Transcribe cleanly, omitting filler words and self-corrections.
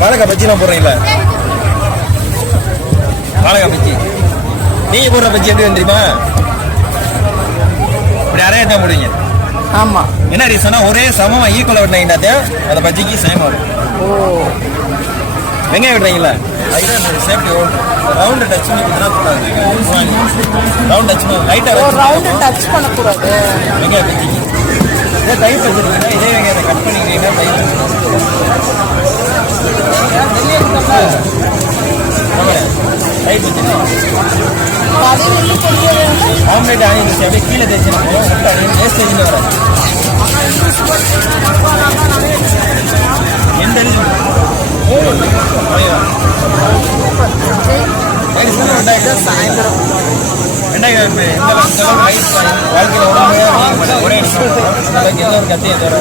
வாழைக்காய் பஜ்ஜிலாம் போடுறீங்களா? வாழைக்காய் பஜ்ஜி நீங்க போடுற பஜ்ஜி எப்படி தெரியுமா? இப்படி அரையா தான் போடுவீங்க. ஆமா. என்ன ரீசனா ஒரே சமமா ஈக்குவலா விட்டீங்கன்னா அந்த பஜ்ஜிக்கு சேமா வரும். ஓ, வெங்காயம் விடுறீங்களா? அதுதான் சேஃப்டி ரவுண்டு டச் பண்ணி ரவுண்ட் டச் பண்ண லைட்டாக ரவுண்டு டச் பண்ணக்கூடாது. வெங்காயம் பஜ்ஜிக்கு இதே தயிர் வச்சுருக்கீங்கன்னா இதே வெங்காயத்தை கட் பண்ணிக்கிறீங்கன்னா தயிர் வச்சுன்னா ஆம்லேட் ஆகிடுச்சு. அப்படியே கீழே தேய்ச்சினா வேஸ்டேஜ் வராது. எந்த சாயந்தரம் வாழ்க்கையில் ஒரே கத்தையை தர